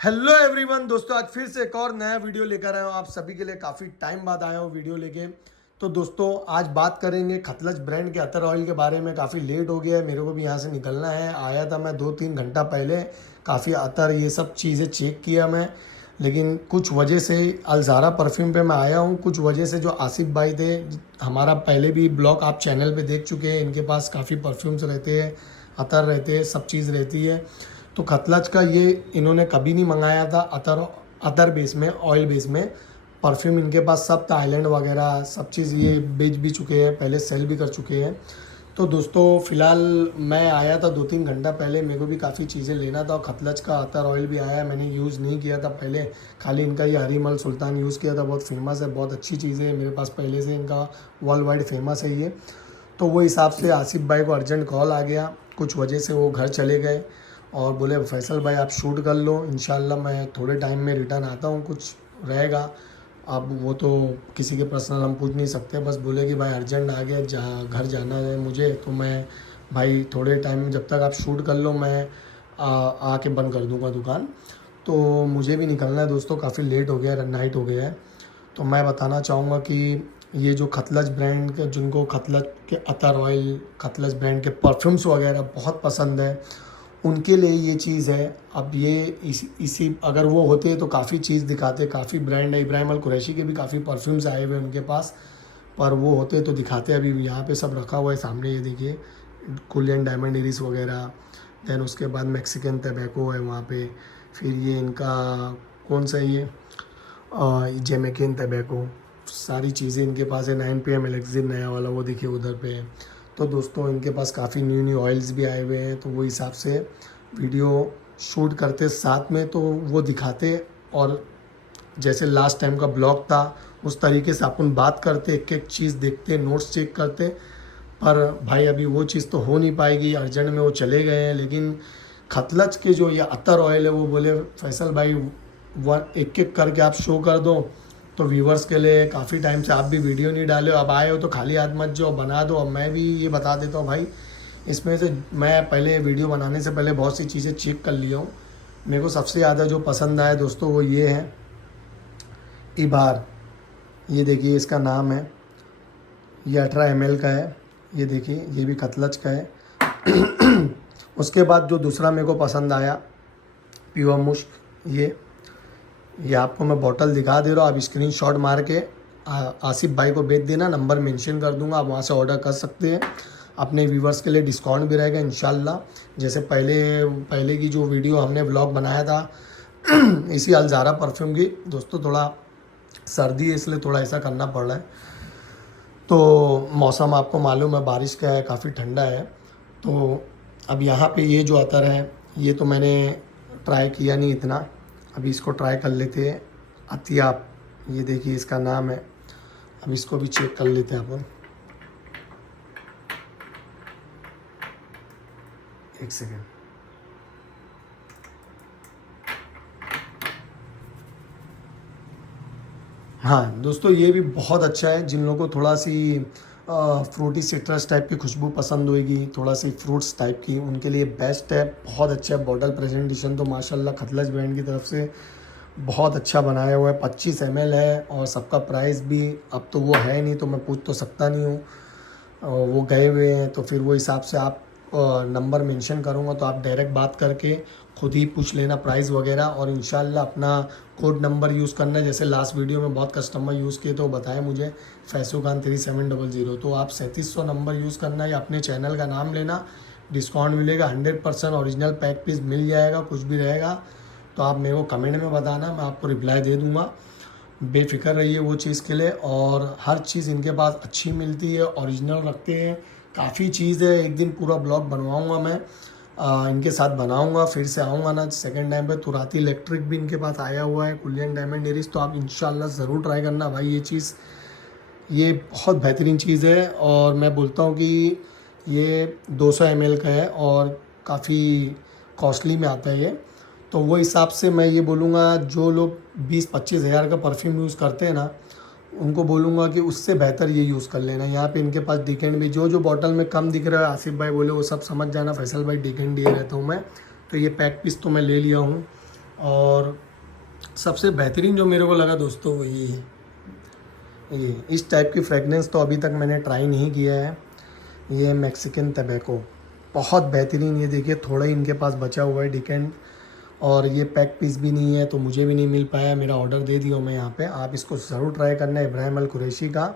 Hello everyone दोस्तों, आज फिर से एक और नया वीडियो लेकर आया हूँ आप सभी के लिए। काफ़ी टाइम बाद आया हूँ वीडियो लेके। तो दोस्तों आज बात करेंगे खतलज ब्रांड के अतर ऑयल के बारे में। काफ़ी लेट हो गया है, मेरे को भी यहाँ से निकलना है। आया था मैं 2-3 घंटा पहले, काफ़ी अतर ये सब चीज़ें चेक किया मैं, लेकिन कुछ वजह से अलज़ारा परफ्यूम पे मैं आया हूँ। कुछ वजह से जो आसिफ भाई थे, हमारा पहले भी ब्लॉग आप चैनल पे देख चुके हैं, इनके पास काफ़ी परफ्यूम्स रहते हैं, अतर रहते हैं, सब चीज़ रहती है। तो खतलज का ये इन्होंने कभी नहीं मंगाया था अतर अतर बेस में, ऑयल बेस में। परफ्यूम इनके पास सब था, आइलैंड वगैरह सब चीज़ ये बेच भी चुके हैं, पहले सेल भी कर चुके हैं। तो दोस्तों फ़िलहाल मैं आया था 2-3 घंटा पहले, मेरे को भी काफ़ी चीज़ें लेना था। और खतलज का अतर ऑयल भी आया है, मैंने यूज़ नहीं किया था पहले, खाली इनका ये हरीमल सुल्तान यूज़ किया था। बहुत फेमस है, बहुत अच्छी चीज़ें है मेरे पास पहले से, इनका वर्ल्ड वाइड फेमस है ये। तो वो हिसाब से आसिफ भाई को अर्जेंट कॉल आ गया, कुछ वजह से वो घर चले गए और बोले फैसल भाई आप शूट कर लो, इंशाल्लाह मैं थोड़े टाइम में रिटर्न आता हूँ, कुछ रहेगा। अब वो तो किसी के पर्सनल हम पूछ नहीं सकते, बस बोले कि भाई अर्जेंट आ गया, घर जाना है मुझे, तो मैं भाई थोड़े टाइम में जब तक आप शूट कर लो मैं आके बंद कर दूँगा दुकान। तो मुझे भी निकलना है दोस्तों, काफ़ी लेट हो गया है, नाइट हो गया है। तो मैं बताना चाहूँगा कि ये जो खतलज ब्रांड के, जिनको खतलज के अतर ऑयल, खतलज ब्रांड के परफ्यूम्स वगैरह बहुत पसंद है, उनके लिए ये चीज़ है। अब ये इसी अगर वो होते तो काफ़ी चीज़ दिखाते, काफ़ी ब्रांड है, इब्राहिम अल कुरैशी के भी काफ़ी परफ्यूम्स आए हुए हैं उनके पास, पर वो होते तो दिखाते। अभी यहाँ पे सब रखा हुआ है सामने, ये देखिए, कुलियन डायमंड इरिस वगैरह। देन उसके बाद मैक्सिकन टबैको है वहाँ पे, फिर ये इनका कौन सा ये जैमेकिन टबैको, सारी चीज़ें इनके पास है। 9 PM एलेक्सिर नया वाला, वो देखिए उधर पे है। तो दोस्तों इनके पास काफ़ी न्यू न्यू ऑयल्स भी आए हुए हैं, तो वो हिसाब से वीडियो शूट करते साथ में तो वो दिखाते, और जैसे लास्ट टाइम का ब्लॉग था उस तरीके से अपन बात करते, एक एक चीज़ देखते, नोट्स चेक करते। पर भाई अभी वो चीज़ तो हो नहीं पाएगी, अर्जेंट में वो चले गए हैं। लेकिन खतलज के जो ये अतर ऑयल है, वो बोले फैसल भाई वन एक एक करके आप शो कर दो, तो व्यूवर्स के लिए काफ़ी टाइम से आप भी वीडियो नहीं डाले हो, अब आए हो तो खाली हाथ मत जाओ, बना दो। अब मैं भी ये बता देता हूँ भाई, इसमें से मैं पहले वीडियो बनाने से पहले बहुत सी चीज़ें चेक कर लिया हूँ। मेरे को सबसे ज़्यादा जो पसंद आया दोस्तों वो ये है इबार। ये देखिए इसका नाम है, ये 18 ml का है, ये देखिए ये भी खतलज का है। उसके बाद जो दूसरा मेरे को पसंद आया, प्योर मुश्क, ये आपको मैं बॉटल दिखा दे रहा हूँ, आप स्क्रीनशॉट मार के आसिफ भाई को भेज देना, नंबर मेंशन कर दूंगा, आप वहाँ से ऑर्डर कर सकते हैं। अपने व्यूवर्स के लिए डिस्काउंट भी रहेगा इंशाल्लाह। जैसे पहले पहले की जो वीडियो हमने व्लॉग बनाया था इसी अलज़ारा परफ्यूम की, दोस्तों थोड़ा सर्दी है इसलिए थोड़ा ऐसा करना पड़ रहा है। तो मौसम आपको मालूम है बारिश का है, काफ़ी ठंडा है। तो अब यहाँ पे ये जो अतर है, ये तो मैंने ट्राई किया नहीं इतना, अभी इसको ट्राई कर लेते हैं। अतियाब, ये देखिए इसका नाम है, अब इसको भी चेक कर लेते हैं अपन। एक सेकेंड। हाँ दोस्तों, ये भी बहुत अच्छा है। जिन लोगों को थोड़ा सी फ्रूटी सिट्रस टाइप की खुशबू पसंद होगी, थोड़ा सी फ्रूट्स टाइप की, उनके लिए बेस्ट है, बहुत अच्छा है। बॉटल प्रेजेंटेशन तो माशाल्लाह खतलज ब्रांड की तरफ से बहुत अच्छा बनाया हुआ है। 25 ml है और सबका प्राइस भी, अब तो वो है नहीं तो मैं पूछ तो सकता नहीं हूँ, वो गए हुए हैं। तो फिर वो हिसाब से आप नंबर मेंशन करूँगा तो आप डायरेक्ट बात करके खुद ही पूछ लेना प्राइस वगैरह, और इंशाल्लाह अपना कोड नंबर यूज़ करना है। जैसे लास्ट वीडियो में बहुत कस्टमर यूज़ किए तो बताया मुझे फैसू खान 3700, तो आप 3700 नंबर यूज़ करना है, या अपने चैनल का नाम लेना, डिस्काउंट मिलेगा 100%। ओरिजिनल पैक पीस मिल जाएगा, कुछ भी रहेगा तो आप मेरे को कमेंट में बताना, मैं आपको रिप्लाई दे दूँगा। बेफ़िक्र रहिए वो चीज़ के लिए। और हर चीज़ इनके पास अच्छी मिलती है, ओरिजिनल रखते हैं, काफ़ी चीज़ है। एक दिन पूरा ब्लॉग बनवाऊँगा मैं, इनके साथ बनाऊँगा, फिर से आऊँगा ना सेकंड टाइम पे। तुराती इलेक्ट्रिक भी इनके पास आया हुआ है, कुलियन डायमंड एरिस, तो आप इंशाल्लाह ज़रूर ट्राई करना भाई। ये चीज़ ये बहुत बेहतरीन चीज़ है, और मैं बोलता हूँ कि ये 200 ml का है और काफ़ी कॉस्टली में आता है ये। तो वो हिसाब से मैं ये बोलूँगा, जो लोग 20-25 हज़ार का परफ्यूम यूज़ करते हैं ना, उनको बोलूँगा कि उससे बेहतर ये यूज़ कर लेना। यहाँ पे इनके पास डिकेंड भी, जो बॉटल में कम दिख रहा है आसिफ भाई बोले वो सब समझ जाना, फैसल भाई डिकेंड दिए रहता हूँ मैं। तो ये पैक पीस तो मैं ले लिया हूँ, और सबसे बेहतरीन जो मेरे को लगा दोस्तों वो ये है, ये इस टाइप की फ्रेगनेंस तो अभी तक मैंने ट्राई नहीं किया है। ये मैक्सिकन टबैको, बहुत बेहतरीन। ये देखिए थोड़ा ही इनके पास बचा हुआ है डिकेंट, और ये पैक पीस भी नहीं है तो मुझे भी नहीं मिल पाया। मेरा ऑर्डर दे दिया मैं यहाँ पे, आप इसको ज़रूर ट्राई करना है। इब्राहिम अल कुरैशी का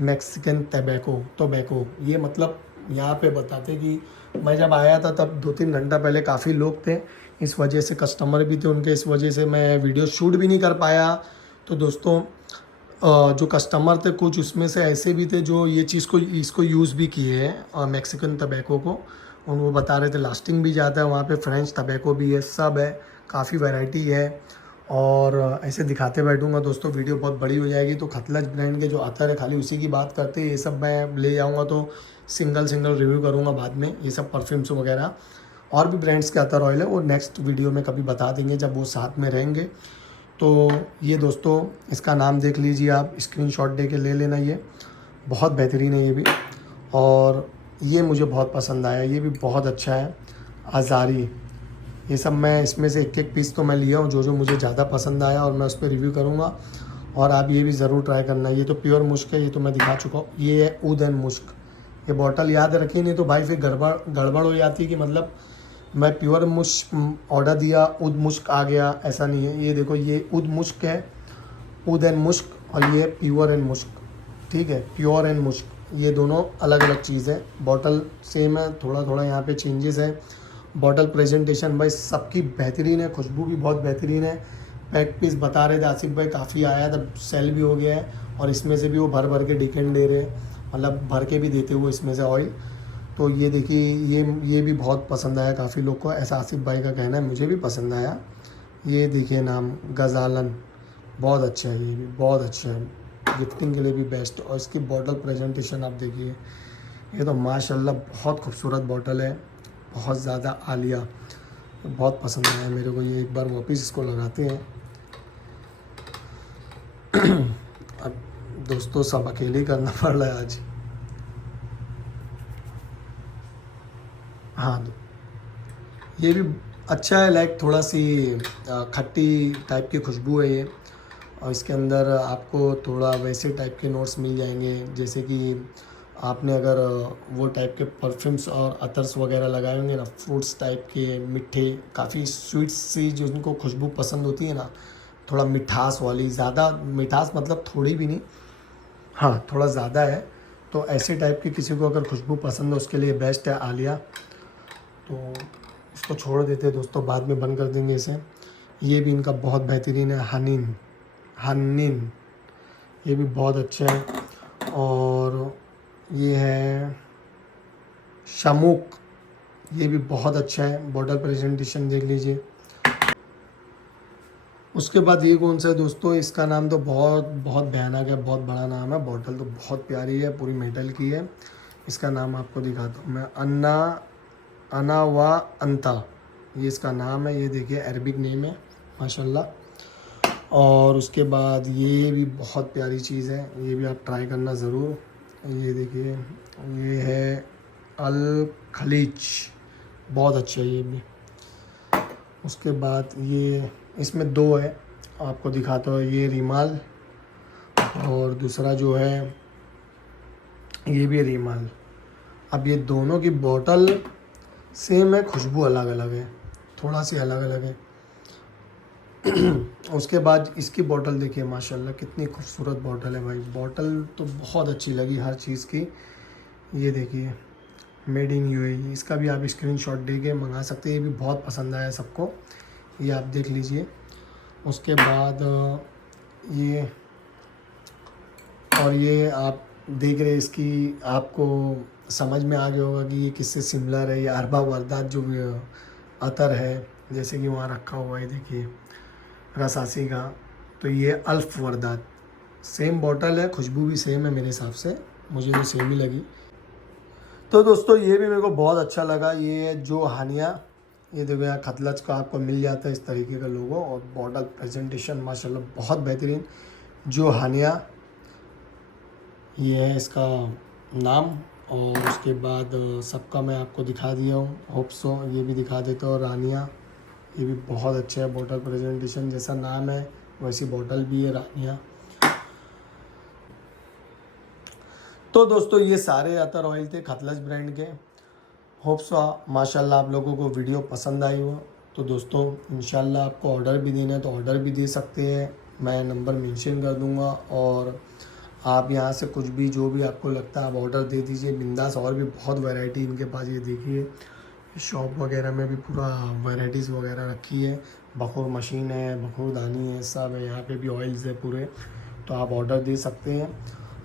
मैक्सिकन टबैको। ये मतलब यहाँ पे बताते कि मैं जब आया था तब 2-3 घंटा पहले काफ़ी लोग थे, इस वजह से कस्टमर भी थे उनके, इस वजह से मैं वीडियो शूट भी नहीं कर पाया। तो दोस्तों जो कस्टमर थे कुछ उसमें से ऐसे भी थे जो ये चीज़ को इसको यूज़ भी किए हैं मैक्सिकन टबैको को, और वो बता रहे थे लास्टिंग भी जाता है। वहाँ पे फ्रेंच टबैको भी है, सब है, काफ़ी वैरायटी है। और ऐसे दिखाते बैठूंगा दोस्तों, वीडियो बहुत बड़ी हो जाएगी। तो खतलज ब्रांड के जो अतर है खाली उसी की बात करते हैं, ये सब मैं ले जाऊँगा तो सिंगल रिव्यू करूँगा बाद में। ये सब परफ्यूम्स वगैरह और भी ब्रांड्स के अतर ऑयल है वो नेक्स्ट वीडियो में कभी बता देंगे जब वो साथ में रहेंगे। तो ये दोस्तों इसका नाम देख लीजिए, आप स्क्रीनशॉट दे के ले लेना। ये बहुत बेहतरीन है ये भी, और ये मुझे बहुत पसंद आया, ये भी बहुत अच्छा है। आज़ारी, ये सब मैं इसमें से एक एक पीस तो मैं लिया हूँ जो जो मुझे ज़्यादा पसंद आया, और मैं उस पर रिव्यू करूँगा। और आप ये भी ज़रूर ट्राई करना। ये तो प्योर मुश्क है, ये तो मैं दिखा चुका हूँ। ये है ऊद एंड मुश्क। ये बॉटल याद रखिए, नहीं तो भाई फिर गड़बड़ हो जाती है कि मतलब मैं प्योर मुश्क ऑर्डर दिया, उद मुश्क आ गया, ऐसा नहीं है। ये देखो ये उद मुश्क है, उद एंड मुश्क, और ये प्योर एंड मुश्क, ठीक है, प्योर एंड मुश्क, ये दोनों अलग अलग चीज़ है। बॉटल सेम है, थोड़ा थोड़ा यहाँ पे चेंजेस है। बॉटल प्रेजेंटेशन भाई सबकी बेहतरीन है, खुशबू भी बहुत बेहतरीन है। पैक पीस बता रहे थे आसिफ भाई काफ़ी आया था, सेल भी हो गया है, और इसमें से भी वो भर भर के डिकेंड दे रहे हैं, मतलब भर के भी देते हुए इसमें से ऑयल। तो ये देखिए ये भी बहुत पसंद आया काफ़ी लोग को, ऐसा आसिफ भाई का कहना है, मुझे भी पसंद आया। ये देखिए नाम गजालन, बहुत अच्छा है, ये भी बहुत अच्छा है, गिफ्टिंग के लिए भी बेस्ट। और इसकी बॉटल प्रेजेंटेशन आप देखिए, ये तो माशाल्लाह बहुत खूबसूरत बॉटल है, बहुत ज़्यादा आलिया, बहुत पसंद आया मेरे को ये। एक बार वापस इसको लगाते हैं। अब दोस्तों सब अकेले ही करना पड़ रहा है आज। हाँ, ये भी अच्छा है, लाइक थोड़ा सी खट्टी टाइप की खुशबू है ये, और इसके अंदर आपको थोड़ा वैसे टाइप के नोट्स मिल जाएंगे, जैसे कि आपने अगर वो टाइप के परफ्यूम्स और अतर्स वगैरह लगाए होंगे ना, फ्रूट्स टाइप के मीठे, काफ़ी स्वीट्स सी जो उनको खुशबू पसंद होती है ना, थोड़ा मिठास वाली, ज़्यादा मिठास मतलब थोड़ी भी नहीं, हाँ थोड़ा ज़्यादा है। तो ऐसे टाइप की किसी को अगर खुशबू पसंद है उसके लिए बेस्ट है आलिया। तो इसको छोड़ देते हैं दोस्तों, बाद में बंद कर देंगे इसे। ये भी इनका बहुत बेहतरीन है, हनीन, ये भी बहुत अच्छा है। और ये है शामुक, ये भी बहुत अच्छा है, बॉटल प्रेजेंटेशन देख लीजिए। उसके बाद ये कौन सा है दोस्तों, इसका नाम तो बहुत बहुत भयानक है, बहुत बड़ा नाम है। बॉटल तो बहुत प्यारी है, पूरी मेटल की है। इसका नाम आपको दिखाता हूँ मैं, अना व अंता, ये इसका नाम है। ये देखिए अरबिक नेम है माशाल्लाह। और उसके बाद ये भी बहुत प्यारी चीज़ है, ये भी आप ट्राई करना ज़रूर। ये देखिए ये है अल खलीज, बहुत अच्छा है ये भी। उसके बाद ये इसमें दो है, आपको दिखाता हूँ। ये रीमाल, और दूसरा जो है ये भी रीमाल। अब ये दोनों की बॉटल सेम है, खुशबू अलग अलग है, थोड़ा सी अलग अलग है। उसके बाद इसकी बॉटल देखिए माशाल्लाह कितनी खूबसूरत बॉटल है भाई, बॉटल तो बहुत अच्छी लगी हर चीज़ की। ये देखिए मेड इन यूएई, इसका भी आप स्क्रीनशॉट दे के मंगा सकते हैं, ये भी बहुत पसंद आया सबको, ये आप देख लीजिए। उसके बाद ये, और ये आप देख रहे हैं, इसकी आपको समझ में आ गया होगा कि ये किससे सिमिलर है। ये अरबा वरदात जो अतर है, जैसे कि वहाँ रखा हुआ है देखिए रसासी का, तो ये अल्फ वरदात, सेम बॉटल है, खुशबू भी सेम है मेरे हिसाब से, मुझे तो सेम ही लगी। तो दोस्तों ये भी मेरे को बहुत अच्छा लगा। ये जो हानिया, ये देखो यहाँ खतलज का आपको मिल जाता है इस तरीके का लोगो, और बॉटल प्रेजेंटेशन माशाल्लाह बहुत बेहतरीन। जो हानिया, ये है इसका नाम। और उसके बाद सबका मैं आपको दिखा दिया हूँ, होप सो ये भी दिखा देता हूँ। रानिया, ये भी बहुत अच्छा है, बॉटल प्रेजेंटेशन जैसा नाम है वैसी बॉटल भी है रानिया। तो दोस्तों ये सारे अतर ऑयल थे खतलज ब्रांड के। होप्स माशाल्लाह आप लोगों को वीडियो पसंद आई हो। तो दोस्तों इंशाल्लाह आपको ऑर्डर भी देना है तो ऑर्डर भी दे सकते हैं, मैं नंबर मेंशन कर दूंगा। और आप यहाँ से कुछ भी जो भी आपको लगता है आप ऑर्डर दे दीजिए बिंदास। और भी बहुत वैरायटी इनके पास, ये देखिए शॉप वगैरह में भी पूरा वैरायटीज़ वगैरह रखी है। बखूर मशीन है, बखूर दानी है, सब है। यहाँ पे भी ऑयल्स है पूरे, तो आप ऑर्डर दे सकते हैं।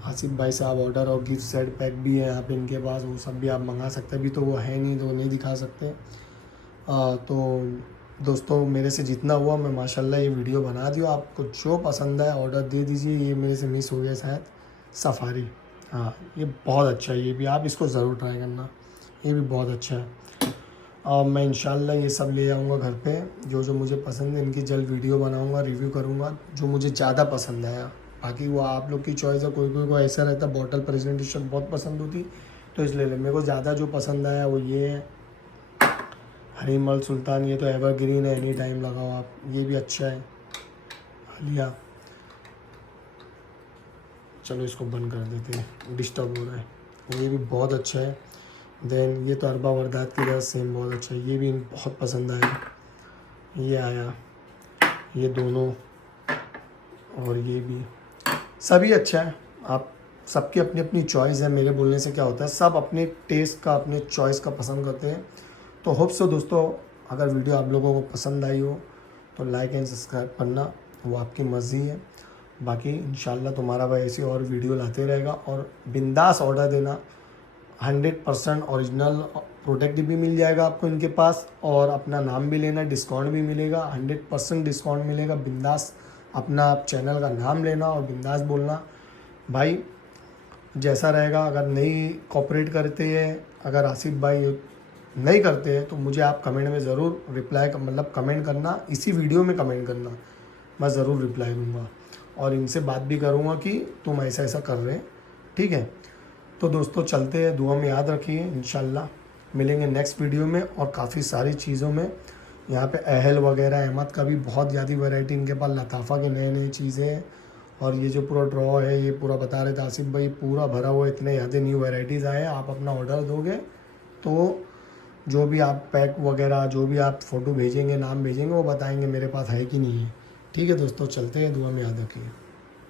आसिफ भाई साहब ऑर्डर और गिफ्ट सेट पैक भी है यहाँ पे इनके पास, वो सब भी आप मंगा सकते हैं। अभी तो वो है नहीं तो नहीं दिखा सकते। तो दोस्तों मेरे से जितना हुआ मैं माशाल्लाह ये वीडियो बना दिया। आपको जो पसंद है ऑर्डर दे दीजिए। ये मेरे से मिस हो गया शायद, सफारी, हाँ ये बहुत अच्छा है, ये भी आप इसको ज़रूर ट्राई करना, ये भी बहुत अच्छा है। और मैं इंशाल्लाह ये सब ले आऊँगा घर पे, जो जो मुझे पसंद है इनकी जल्द वीडियो बनाऊँगा, रिव्यू करूँगा जो मुझे ज़्यादा पसंद आया। बाकी वो आप लोग की चॉइस है, कोई कोई को ऐसा रहता बॉटल प्रेजेंटेशन बहुत पसंद होती तो इसलिए मेरे को ज़्यादा जो पसंद आया वो ये है हरीमल सुल्तान। ये तो एवरग्रीन है, एनी टाइम लगाओ आप, ये भी अच्छा है। हालिया, चलो इसको बंद कर देते हैं, डिस्टर्ब हो रहा है। ये भी बहुत अच्छा है। देन ये तो अरबा वर्दात की तरह सेम बहुत अच्छा है, ये भी बहुत पसंद आया। ये आया, ये दोनों, और ये भी, सभी अच्छा है। आप सबकी अपनी अपनी चॉइस है, मेरे बोलने से क्या होता है, सब अपने टेस्ट का अपने चॉइस का पसंद करते हैं। तो होप सो दोस्तों अगर वीडियो आप लोगों को पसंद आई हो तो लाइक एंड सब्सक्राइब करना, वो आपकी मर्ज़ी है। बाकी इंशाल्लाह तुम्हारा भाई ऐसी और वीडियो लाते रहेगा। और बिंदास ऑर्डर देना, 100% ओरिजिनल प्रोडक्ट भी मिल जाएगा आपको इनके पास, और अपना नाम भी लेना, डिस्काउंट भी मिलेगा, 100% डिस्काउंट मिलेगा। बिंदास अपना आप चैनल का नाम लेना और बिंदास बोलना भाई जैसा रहेगा। अगर नहीं कॉपरेट करते हैं, अगर आसिफ भाई नहीं करते हैं तो मुझे आप कमेंट में ज़रूर रिप्लाई मतलब कमेंट करना, इसी वीडियो में कमेंट करना, मैं ज़रूर रिप्लाई दूँगा और इनसे बात भी करूँगा कि तुम ऐसा ऐसा कर रहे हैं, ठीक है। तो दोस्तों चलते हैं, दुआ में याद रखिए, इंशाल्लाह मिलेंगे नेक्स्ट वीडियो में और काफ़ी सारी चीज़ों में। यहाँ पे अहल वगैरह अहमद का भी बहुत ज़्यादा वैरायटी इनके पास, लताफ़ा के नए नए चीज़ें हैं। और ये जो पूरा ड्रॉ है ये पूरा बता रहे थे आसिफ भाई, पूरा भरा हुआ, इतने ज़्यादा न्यू वैरायटीज़ आए हैं। आप अपना ऑर्डर दोगे तो जो भी आप पैक वगैरह जो भी आप फ़ोटो भेजेंगे, नाम भेजेंगे, वो बताएंगे मेरे पास है कि नहीं है। ठीक है दोस्तों चलते हैं, दुआ में याद रखिए।